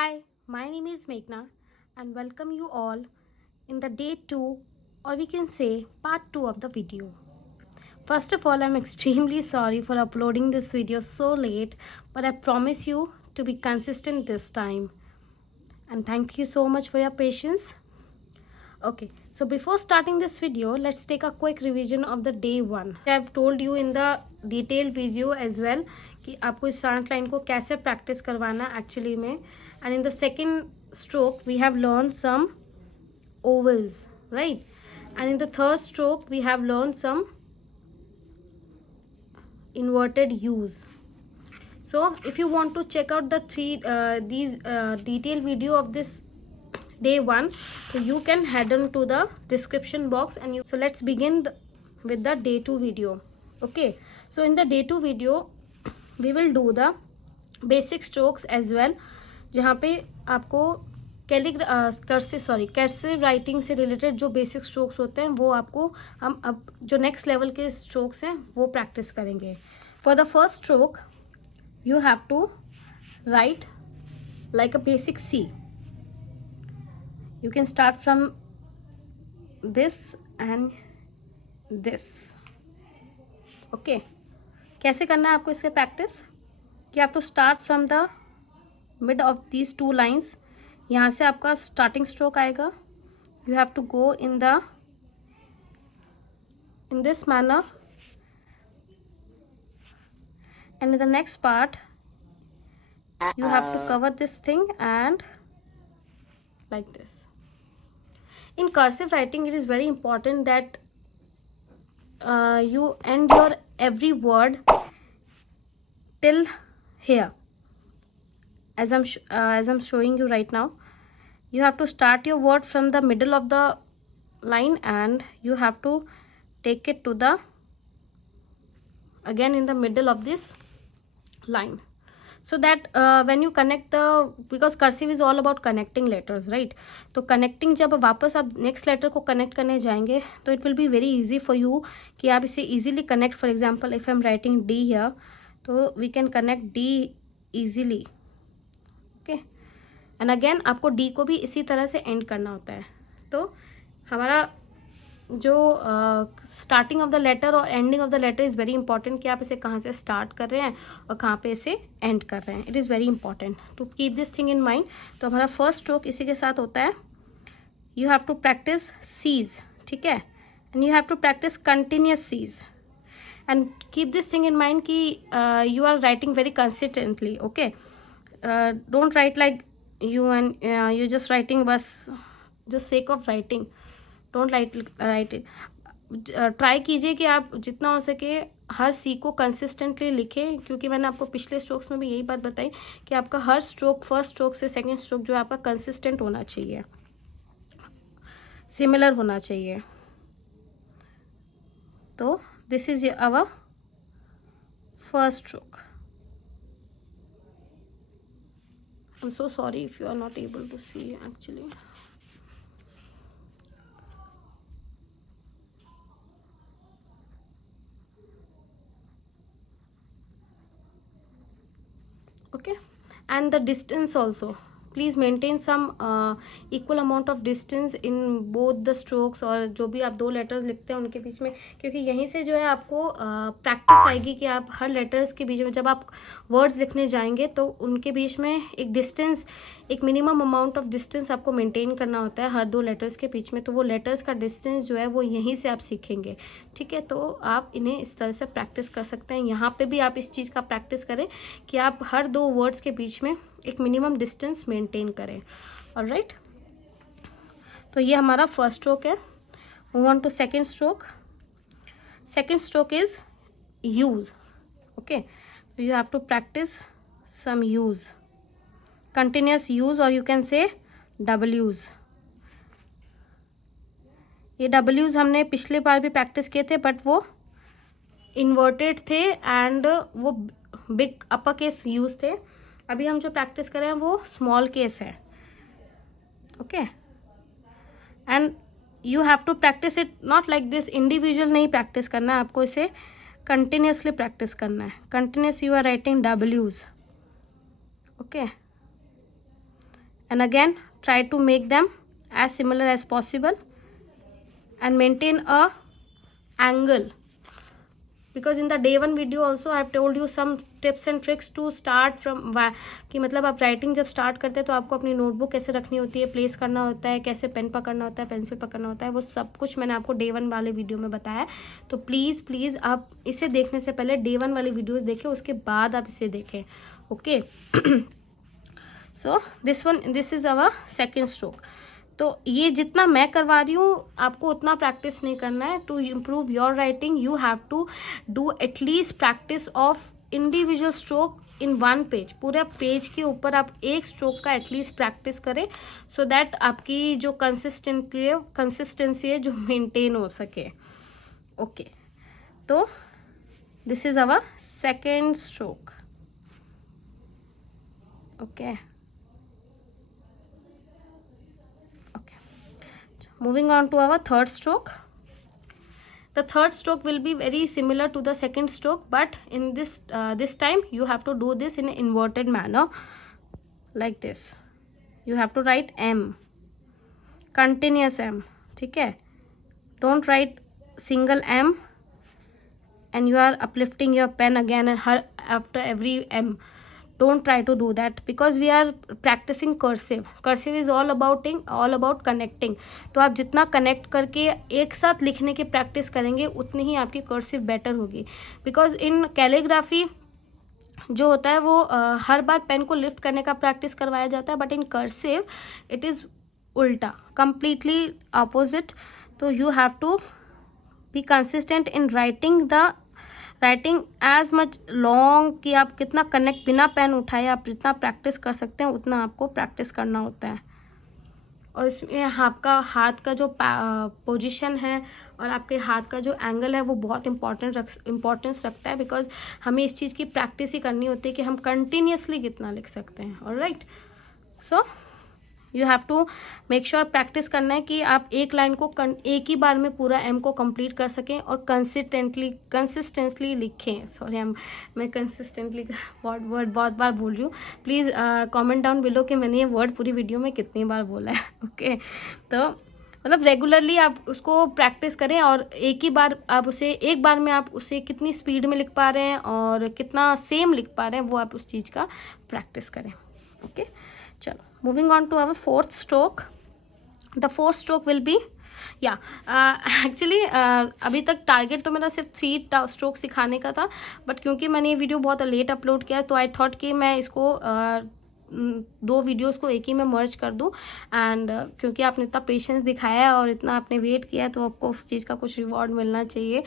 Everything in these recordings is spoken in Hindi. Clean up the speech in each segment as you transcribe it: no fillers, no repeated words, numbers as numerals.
Hi, my name is Meghna and welcome you all in the day 2 or we can say part 2 of the video. First of all, I'm extremely sorry for uploading this video so late, but I promise you to be consistent this time. And thank you so much for your patience. Okay, so before starting this video, let's take a quick revision of the day 1. I've told you in the detailed video as well कि आपको इस स्टार्ट लाइन को कैसे प्रैक्टिस करवाना एक्चुअली में. And in the second stroke we have learned some ovals, right? And in the third stroke we have learned some inverted U's. So if you want to check out the these detailed video of this day 1, so you can head on to the description box and you. So let's begin with the day 2 video. Okay, so in the day 2 video we will do the basic strokes as well, जहाँ पे आपको कर्सिव राइटिंग से रिलेटेड जो बेसिक स्ट्रोक्स होते हैं वो आपको हम अब जो नेक्स्ट लेवल के स्ट्रोक्स हैं वो प्रैक्टिस करेंगे. For the first stroke you have to write like a basic C. You can start from this and this. Okay, कैसे करना है आपको इसके practice? You have to start from the mid of these two lines. यहाँ से आपका स्टार्टिंग स्ट्रोक आएगा. You have to go in this manner. And in the next part you have to cover this thing and like this. In cursive writing it is very important that you end your every word till here, as I'm showing you right now. You have to start your word from the middle of the line and you have to take it to the again in the middle of this line, so that when you connect the, because cursive is all about connecting letters, right? तो connecting जब वापस आप next letter को connect करने जाएंगे तो it will be very easy for you कि आप इसे easily connect. For example, if I'm writing D here, तो we can connect D easily. Okay, and again आपको D को भी इसी तरह से end करना होता है. तो हमारा जो स्टार्टिंग ऑफ द लेटर और ending of the letter is very important कि आप इसे कहाँ से स्टार्ट कर रहे हैं और कहाँ पे इसे एंड कर रहे हैं. It is very important to keep this thing in mind. तो हमारा फर्स्ट स्ट्रोक इसी के साथ होता है. You have to practice C's, ठीक है, and you have to practice continuous C's and keep this thing in mind कि you are writing very consistently. Okay, don't write like you and you just writing बस just sake of writing. Don't write it. Try कीजिए कि आप जितना हो सके हर सी को कंसिस्टेंटली लिखें, क्योंकि मैंने आपको पिछले स्ट्रोक्स में भी यही बात बताई कि आपका हर स्ट्रोक फर्स्ट स्ट्रोक से सेकंड स्ट्रोक जो है आपका कंसिस्टेंट होना चाहिए, सिमिलर होना चाहिए. तो this is our first stroke. I am so sorry if you are not able to see actually. Okay, and the distance also, please maintain some equal amount of distance in both the strokes. और जो भी आप दो लेटर्स लिखते हैं उनके बीच में, क्योंकि यहीं से जो है आपको प्रैक्टिस आएगी कि आप हर लेटर्स के बीच में जब आप वर्ड्स लिखने जाएंगे तो उनके बीच में एक डिस्टेंस, एक मिनिमम अमाउंट ऑफ डिस्टेंस आपको मेंटेन करना होता है हर दो लेटर्स के बीच में. तो वो लेटर्स का डिस्टेंस जो है वो यहीं से आप सीखेंगे, ठीक है. तो आप इन्हें इस तरह से प्रैक्टिस कर सकते हैं. यहाँ पे भी आप इस चीज़ का प्रैक्टिस करें कि आप हर दो वर्ड्स के बीच में एक मिनिमम डिस्टेंस मेंटेन करें. ऑलराइट, तो ये हमारा फर्स्ट स्ट्रोक है. Move on to second stroke. Second stroke is u's. Okay, you have to practise some u's, continuous u's, और यू कैन से डब्ल्यूज. ये डब्ल्यूज हमने पिछले बार भी प्रैक्टिस किए थे, बट वो इन्वर्टेड थे एंड वो बिग अपर केस यूज थे. अभी हम जो प्रैक्टिस कर रहे हैं वो स्मॉल केस है. Okay, and you have to practice it not like this. Individual नहीं प्रैक्टिस करना है, आपको इसे कंटिन्यूसली प्रैक्टिस करना है. कंटिन्यूस यू आर राइटिंग डब्ल्यूज. Okay, and again try to make them as similar as possible and maintain a angle, because in the day one video also I have told you some tips and tricks to start from कि मतलब आप राइटिंग जब स्टार्ट करते हैं तो आपको अपनी नोटबुक कैसे रखनी होती है, प्लेस करना होता है, कैसे पेन पकड़ना होता है, पेंसिल पकड़ना होता है, वो सब कुछ मैंने आपको डे वन वाले वीडियो में बताया है। तो प्लीज़ आप इसे देखने से पहले डे वन वाली वीडियोज़ देखें, उसके बाद आप इसे देखें। Okay so this is our second stroke. तो ये जितना मैं करवा रही हूँ आपको उतना प्रैक्टिस नहीं करना है। To improve your writing you have to do at least practice of individual stroke in one page. पूरे पेज के ऊपर आप एक स्ट्रोक का एटलीस्ट प्रैक्टिस करें, सो दैट आपकी जो कंसिस्टेंसी है जो मेंटेन हो सके। ओके तो this is our second stroke. Okay moving on to our third stroke. The third stroke will be very similar to the second stroke, but in this time you have to do this in an inverted manner like this. You have to write M, continuous M, ठीक है? Don't write single M and you are uplifting your pen again and after every M. Don't try to do that because we are practicing cursive. Cursive is all about connecting. तो आप जितना कनेक्ट करके एक साथ लिखने की प्रैक्टिस करेंगे उतनी ही आपकी कर्सिव बेटर होगी। बिकॉज इन कैलीग्राफी जो होता है वो हर बार पेन को लिफ्ट करने का प्रैक्टिस करवाया जाता है, but in cursive it is उल्टा, कंप्लीटली अपोजिट। तो you have to be consistent in writing as much long कि आप कितना कनेक्ट बिना पेन उठाए आप जितना प्रैक्टिस कर सकते हैं उतना आपको प्रैक्टिस करना होता है। और इसमें आपका हाथ का जो पोजीशन है और आपके हाथ का जो एंगल है वो बहुत इम्पोर्टेंस रखता है, बिकॉज हमें इस चीज़ की प्रैक्टिस ही करनी होती है कि हम कंटिन्यूसली कितना लिख सकते हैं। Alright, so you have to make sure practice करना है कि आप एक लाइन को एक ही बार में पूरा एम को कंप्लीट कर सकें और कंसिस्टेंटली लिखें। सॉरी मैं कंसिस्टेंटली वर्ड बहुत बार बोल रही हूँ। प्लीज़ कमेंट डाउन बिलो कि मैंने ये वर्ड पूरी वीडियो में कितनी बार बोला है। ओके तो मतलब रेगुलरली आप उसको प्रैक्टिस करें और एक बार में आप उसे कितनी स्पीड में लिख पा रहे हैं और कितना सेम लिख पा रहे हैं वो आप उस चीज़ का प्रैक्टिस करें। ओके चलो, moving on to our fourth stroke. The fourth stroke will be actually अभी तक टारगेट तो मेरा सिर्फ 3 स्ट्रोक सिखाने का था, बट क्योंकि मैंने ये वीडियो बहुत लेट अपलोड किया तो आई थॉट कि मैं इसको 2 वीडियोस को एक ही में मर्ज कर दूं। एंड क्योंकि आपने इतना पेशेंस दिखाया है और इतना आपने वेट किया है तो आपको उस चीज़ का कुछ रिवॉर्ड मिलना चाहिए।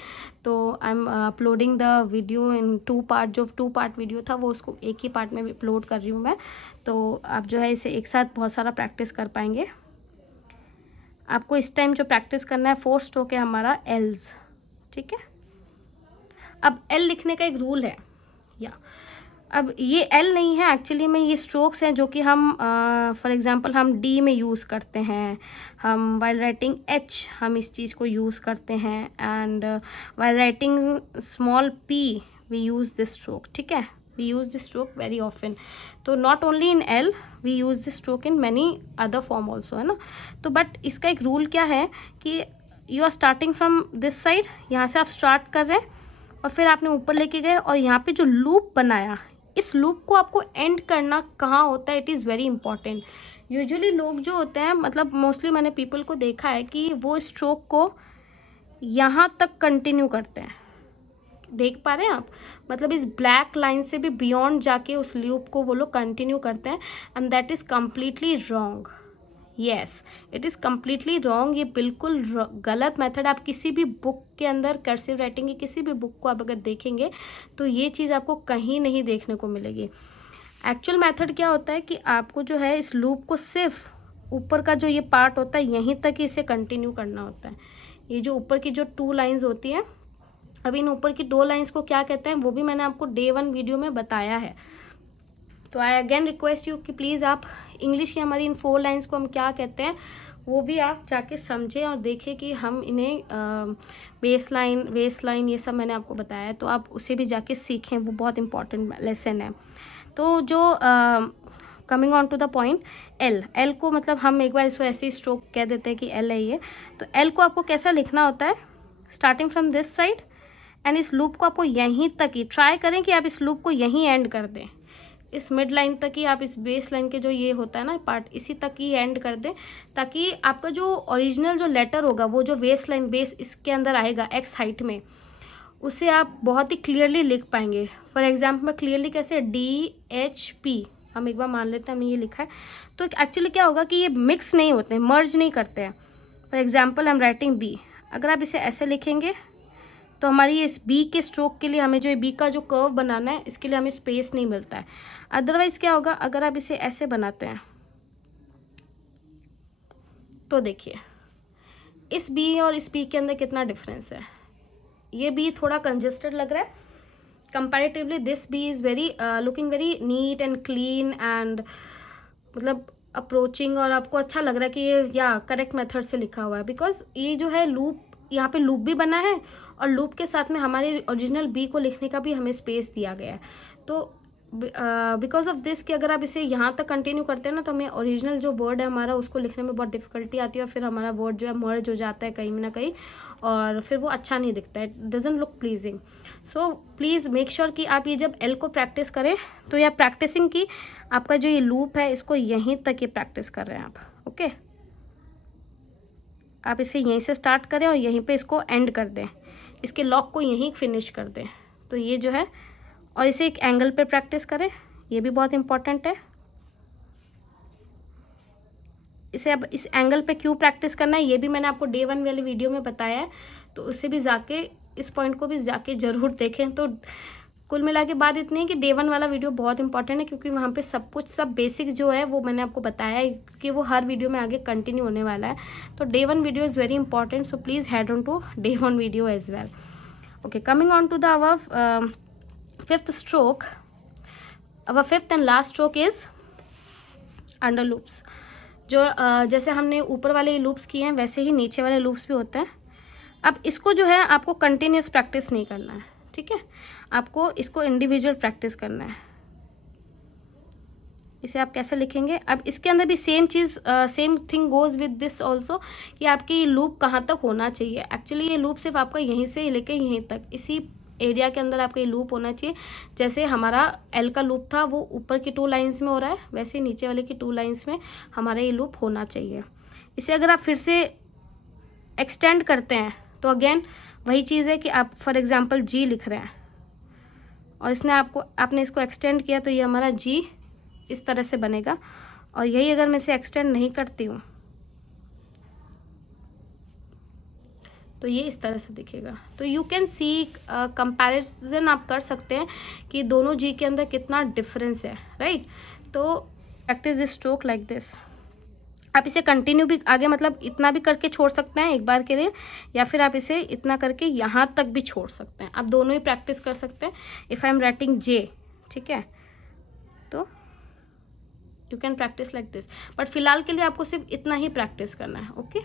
तो I am uploading the video in 2 part. जो 2 पार्ट वीडियो था वो उसको एक ही पार्ट में अपलोड कर रही हूँ मैं। तो आप जो है इसे एक साथ बहुत सारा प्रैक्टिस कर पाएंगे। आपको इस टाइम जो प्रैक्टिस करना है फोर्थ स्ट्रोक है हमारा एल्स, ठीक है। अब एल लिखने का एक रूल है, अब ये एल नहीं है एक्चुअली में, ये स्ट्रोक्स हैं जो कि हम फॉर एग्जांपल हम डी में यूज़ करते हैं, हम वाइल राइटिंग एच हम इस चीज़ को यूज़ करते हैं, and while writing small P we use this stroke, ठीक है। We use this stroke very often. तो not only in L, we use this stroke in many other form also, है ना। तो बट इसका एक रूल क्या है कि you are starting from this side, यहाँ से आप स्टार्ट कर रहे हैं और फिर आपने ऊपर लेके गए और यहाँ पे जो लूप बनाया, इस लूप को आपको एंड करना कहाँ होता है, it is very important. Usually लोग जो होते हैं, मतलब मोस्टली मैंने पीपल को देखा है कि वो स्ट्रोक को यहाँ तक कंटिन्यू करते हैं। देख पा रहे हैं आप, मतलब इस ब्लैक लाइन से भी बियॉन्ड जाके उस लूप को वो लोग कंटिन्यू करते हैं, and that is completely wrong. Yes, it is completely wrong. ये बिल्कुल गलत मेथड। आप किसी भी बुक के अंदर कर्सिव राइटिंग की किसी भी बुक को आप अगर देखेंगे तो ये चीज़ आपको कहीं नहीं देखने को मिलेगी। एक्चुअल मेथड क्या होता है कि आपको जो है इस लूप को सिर्फ ऊपर का जो ये पार्ट होता है यहीं तक ही इसे कंटिन्यू करना होता है। ये जो ऊपर की जो 2 लाइन्स होती हैं, अब इन ऊपर की 2 लाइन्स को क्या कहते हैं वो भी मैंने आपको डे 1 वीडियो में बताया है। तो आई अगेन रिक्वेस्ट यू कि प्लीज़ आप इंग्लिश की हमारी इन 4 लाइन्स को हम क्या कहते हैं वो भी आप जाके समझें और देखें कि हम इन्हें बेस लाइन ये सब मैंने आपको बताया है, तो आप उसे भी जाके सीखें, वो बहुत इंपॉर्टेंट लेसन है। तो जो coming on to the point, L को मतलब हम एक बार इसको ऐसे ही स्ट्रोक कह देते हैं कि एल है ये। तो एल को आपको कैसा लिखना होता है, starting from this side and इस लूप को आपको यहीं तक ही ट्राई करें कि आप इस लूप को यहीं एंड कर दें, इस मिड लाइन तक ही आप इस बेस लाइन के जो ये होता है ना पार्ट, इसी तक ही एंड कर दें, ताकि आपका जो ओरिजिनल जो लेटर होगा वो जो बेस लाइन बेस इसके अंदर आएगा एक्स हाइट में, उसे आप बहुत ही क्लियरली लिख पाएंगे। फॉर एग्जाम्पल मैं क्लियरली कैसे, DHP हम एक बार मान लेते हैं हमने ये लिखा है, तो एक्चुअली क्या होगा कि ये मिक्स नहीं होते हैं, मर्ज नहीं करते हैं। For example I am writing B, अगर आप इसे ऐसे लिखेंगे तो हमारी इस बी के स्ट्रोक के लिए हमें जो बी का जो कर्व बनाना है इसके लिए हमें स्पेस नहीं मिलता है। अदरवाइज क्या होगा, अगर आप इसे ऐसे बनाते हैं तो देखिए इस बी और इस बी के अंदर कितना डिफरेंस है। ये बी थोड़ा कंजेस्टेड लग रहा है comparatively, this B is very looking very neat and clean and मतलब अप्रोचिंग, और आपको अच्छा लग रहा है कि ये या करेक्ट मेथड से लिखा हुआ है, बिकॉज ये जो है लूप, यहाँ पे लूप भी बना है और लूप के साथ में हमारे ओरिजिनल बी को लिखने का भी हमें स्पेस दिया गया है। तो बिकॉज ऑफ दिस कि अगर आप इसे यहाँ तक कंटिन्यू करते हैं ना तो हमें ओरिजिनल जो वर्ड है हमारा उसको लिखने में बहुत डिफिकल्टी आती है, और फिर हमारा वर्ड जो है मर्ज हो जाता है कहीं ना कहीं, और फिर वो अच्छा नहीं दिखता है, doesn't look pleasing. So please make sure कि आप ये जब एल को प्रैक्टिस करें तो या प्रैक्टिसिंग की आपका जो ये लूप है इसको यहीं तक ये प्रैक्टिस कर रहे हैं आप, ओके। आप इसे यहीं से स्टार्ट करें और यहीं पे इसको एंड कर दें, इसके लॉक को यहीं फिनिश कर दें, तो ये जो है, और इसे एक एंगल पे प्रैक्टिस करें, ये भी बहुत इंपॉर्टेंट है। इसे अब इस एंगल पे क्यों प्रैक्टिस करना है ये भी मैंने आपको Day 1 वाले वीडियो में बताया है, तो उसे भी जाके इस पॉइंट को भी जाके ज़रूर देखें। तो कुल मिला के बात इतनी है कि Day 1 वाला वीडियो बहुत इंपॉर्टेंट है, क्योंकि वहाँ पे सब कुछ सब बेसिक जो है वो मैंने आपको बताया है कि वो हर वीडियो में आगे कंटिन्यू होने वाला है। तो Day 1 video is very important, so please head on to Day 1 video as well. Okay, coming on to the our fifth stroke, our fifth and last stroke is under loops. जो जैसे हमने ऊपर वाले लूप्स किए हैं वैसे ही नीचे वाले लूप्स भी होते हैं। अब इसको जो है आपको कंटिन्यूस प्रैक्टिस नहीं करना है, ठीक है, आपको इसको इंडिविजुअल प्रैक्टिस करना है। इसे आप कैसे लिखेंगे, अब इसके अंदर भी same cheese, same thing goes with this also, कि आपकी लूप कहाँ तक होना चाहिए। एक्चुअली ये लूप सिर्फ आपका यहीं से लेके यहीं तक, इसी एरिया के अंदर आपका ये लूप होना चाहिए। जैसे हमारा एल का लूप था वो ऊपर की 2 लाइन्स में हो रहा है, वैसे नीचे वाले की 2 लाइन्स में हमारा ये लूप होना चाहिए। इसे अगर आप फिर से एक्सटेंड करते हैं तो अगेन वही चीज़ है कि आप फॉर एग्जांपल जी लिख रहे हैं और आपने इसको एक्सटेंड किया तो ये हमारा जी इस तरह से बनेगा, और यही अगर मैं इसे एक्सटेंड नहीं करती हूँ तो ये इस तरह से दिखेगा। तो यू कैन सी कंपैरिजन आप कर सकते हैं कि दोनों जी के अंदर कितना डिफरेंस है, राइट। तो practice this stroke like this. आप इसे कंटिन्यू भी आगे मतलब इतना भी करके छोड़ सकते हैं एक बार के लिए, या फिर आप इसे इतना करके यहाँ तक भी छोड़ सकते हैं, आप दोनों ही प्रैक्टिस कर सकते हैं। इफ़ आई एम राइटिंग जे, ठीक है, तो you can practice like this, but फिलहाल के लिए आपको सिर्फ इतना ही प्रैक्टिस करना है, okay.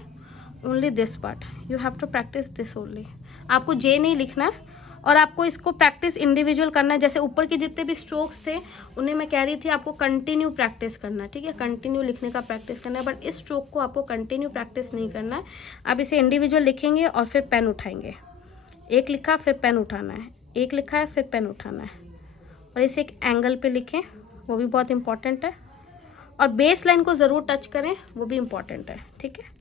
Only this part you have to practise this only, आपको जे नहीं लिखना है, और आपको इसको प्रैक्टिस इंडिविजुअल करना है। जैसे ऊपर के जितने भी स्ट्रोक्स थे उन्हें मैं कह रही थी आपको कंटिन्यू प्रैक्टिस करना है, ठीक है, कंटिन्यू लिखने का प्रैक्टिस करना है, बट इस स्ट्रोक को आपको कंटिन्यू प्रैक्टिस नहीं करना है। आप इसे इंडिविजुअल लिखेंगे और फिर पेन उठाएंगे, एक लिखा फिर पेन उठाना है, एक लिखा है फिर पेन उठाना है, और इसे एक एंगल पे लिखें, वो भी बहुत इंपॉर्टेंट है, और बेस लाइन को ज़रूर टच करें, वो भी इम्पॉर्टेंट है, ठीक है।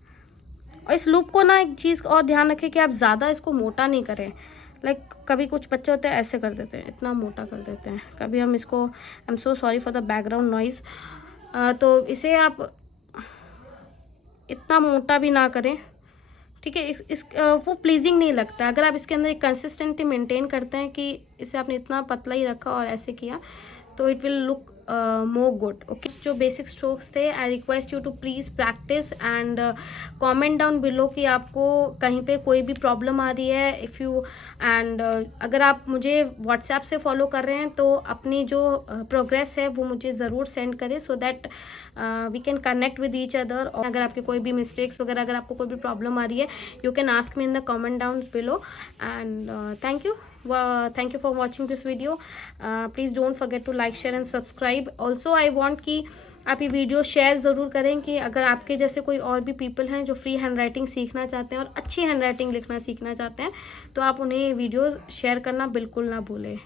और इस लूप को ना एक चीज़ और ध्यान रखें कि आप ज़्यादा इसको मोटा नहीं करें, लाइक कभी कुछ बच्चे होते हैं ऐसे कर देते हैं, इतना मोटा कर देते हैं, कभी हम इसको, आई am so sorry for the background noise, तो इसे आप इतना मोटा भी ना करें, ठीक है, वो प्लीजिंग नहीं लगता। अगर आप इसके अंदर एक कंसिस्टेंसी मेंटेन करते हैं कि इसे आपने इतना पतला ही रखा और ऐसे किया तो it will look more good, okay. जो बेसिक स्ट्रोक्स थे, I request you to please practise and comment down below कि आपको कहीं पे कोई भी प्रॉब्लम आ रही है, इफ़ यू एंड अगर आप मुझे व्हाट्सएप से फॉलो कर रहे हैं तो अपनी जो प्रोग्रेस है वो मुझे ज़रूर सेंड करें, so that we can connect with each other. और अगर आपके कोई भी मिस्टेक्स वगैरह, अगर आपको कोई भी प्रॉब्लम आ रही है, you can ask me in the comment down below, and thank you. Thank you for watching this video. Please don't forget to like share and subscribe. Also I want कि आप ये वीडियो शेयर ज़रूर करें कि अगर आपके जैसे कोई और भी पीपल हैं जो फ्री हैंड राइटिंग सीखना चाहते हैं और अच्छी हैंड राइटिंग लिखना सीखना चाहते हैं, तो आप उन्हें ये वीडियो शेयर करना बिल्कुल ना भूलें.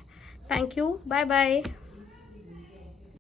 Thank you. Bye bye.